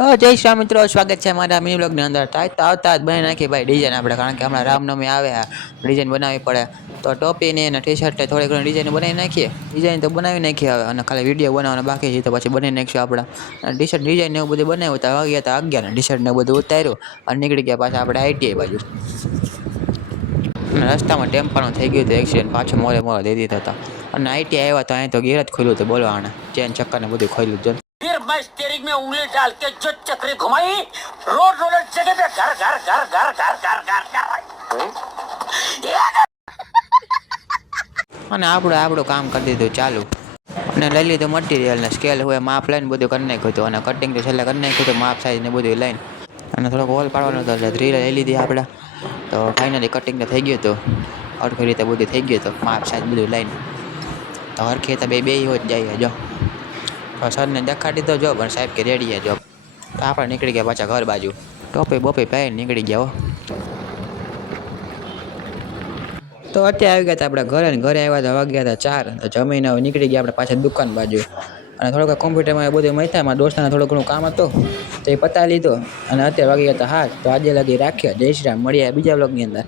તો જય શ્રી મિત્રો, સ્વાગત છે અમારા મિની બ્લોગની અંદર. તો આવતા જ બનાવી નાખીએ ભાઈ ડિઝાઇન આપણે, કારણ કે હમણાં રામનવમી આવે ડિઝાઇન બનાવવી પડે. તો ટોપીની અને ટી શર્ટ થોડી ઘણી ડિઝાઇન બનાવી નાખીએ. ડિઝાઇન તો બનાવી નાખીએ હવે, અને ખાલી વિડીયો બનાવવાનો બાકી છે, તો પછી બનાવી નાખીશું આપણે. અને ટી શર્ટ ડિઝાઇન એવું બધું બનાવ્યું તો વાગ્યા હતા 11 ને ટી શર્ટ ને બધું ઉતાર્યું અને નીકળી ગયા પાછા આપણે આઈટીઆઈ બાજુ. અને રસ્તામાં ટેમ્પાનું થઈ ગયું હતું એક્સિડન્ટ, પાછો મોરે દઈ દીધા હતા. અને આઈટીઆઈ આવ્યા તો અહીં તો ગેર જ ખોલ્યું હતું, બોલો આને ચેન ચક્કર ને બધું ખોલ્યું હતું. फिर मैं स्टीयरिंग में उंगली डाल के जो चक्री घुमाई, रोड रोलर जगह पे घर घर घर घर घर घर घर घर। અને આપણું કામ કરી દીધું ચાલુ. અને લઈ લીધું મટીરિયલ ને સ્કેલ હોય માપ લઈને બધું કરી નાખ્યું હતું. અને કટિંગ તો છેલ્લે કરી નાખ્યું હતું, માપ સાઈઝ ને બધું લઈને. અને થોડોક હોલ પાડવાનો હતો એટલે ધ્રીલ લઈ લીધી આપણે. તો ફાઇનલી કટિંગ તો થઈ ગયું હતું, હરખી રીતે બધું થઈ ગયું હતું, માપ સાઈઝ બધું લઈને. તો હરખી રીતે બે હોય જ જાય જો. તો સરને દેખાડી તો જો, પણ સાહેબ કે રેડી જો. તો આપણે નીકળી ગયા પાછા ઘર બાજુ, ટોપી બોપી પહેરીને નીકળી ગયા હો. તો અત્યારે આવી ગયા હતા આપણે ઘરે, ને ઘરે આવ્યા હતા વાગ્યા હતા 4. તો જમીને હવે નીકળી ગયા આપણે પાછા દુકાન બાજુ. અને થોડોક કોમ્પ્યુટરમાં બધું મહેતા મારા દોસ્તાને થોડું ઘણું કામ હતું તો એ પતાવી લીધો. અને અત્યારે વાગી ગયા હતા 7. તો આજે લગી રાખ્યો. જય શ્રી રામ, મળીએ બીજા બ્લોગની અંદર.